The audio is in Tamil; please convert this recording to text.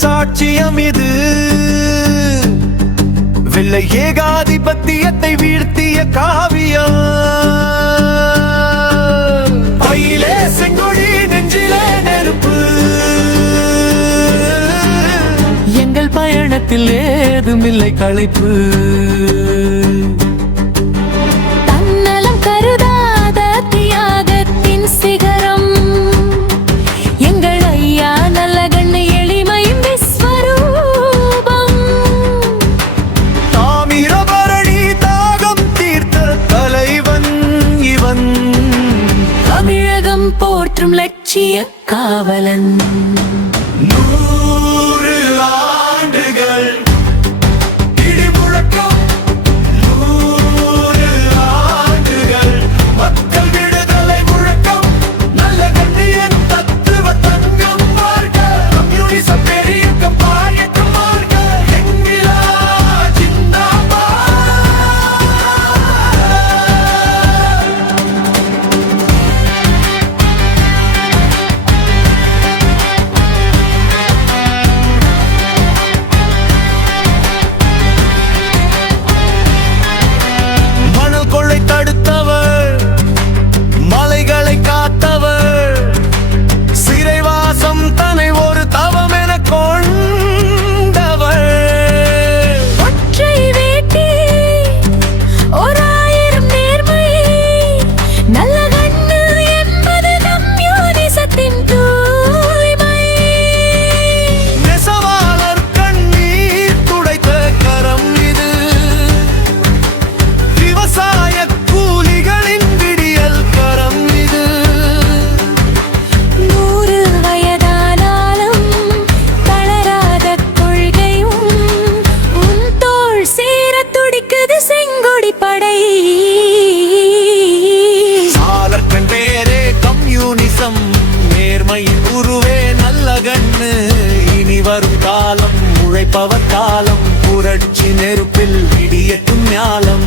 சாட்சியம் இது. வெள்ளை ஏகாதிபத்தியத்தை வீழ்த்திய காவியம். பையிலே செங்கொடி நெஞ்சிலே நெருப்பு. எங்கள் பயணத்தில் ஏதுமில்லை களைப்பு. தன்னலம் கருதாத தியாகத்தின் சிகரம் எங்கள் ஐயா நல்லகண்ணு எளிமையும் விஸ்வரூபம். தாமிரபரணி தாகம் தீர்த்த தலைவன் இவன். தமிழகம் போற்றும் லட்சிய காவலன். 100 ஆண்டுகள் இடி முழக்கம். 100 ஆண்டுகள் மக்கள் விடுதலை முழக்கம். நல்ல கண்ணியன் தத்துவ தங்கம் வாழ்க. கம்யூனிசம் பெரியக்கம் பாயக்கம் வாழ்க. எங்கிலா ஜிந்தாபாத். மணல் கொள்ளை தடுத்தவர், மலைகளை காத்தவர், சிறைவாசம் தன்னை ஒரு தவம் என கொண்டவர். ஒற்றை வேட்டி 1000 நேர்மை. நல்லகண்ணு என்பது கம்யூனிசத்தின் தூய்மை. நெசவாளர் கண்ணீர் துடைத்த கரம் இது. விவசாய கூலிகளின் விடியல் கரம் இது. 100 வயதானாலும் தளராத கொள்கையும் உன் தோள் சேர துடிக்குது செங்கொடி படை. சாலர்கண் பேரே கம்யூனிசம், நேர்மையின் உருவே நல்லகண்ணு. இனி வரும் காலம் உழைப்பவர் காலம். புரட்சி நெருப்பில் விடியட்டும் ஞாலம்.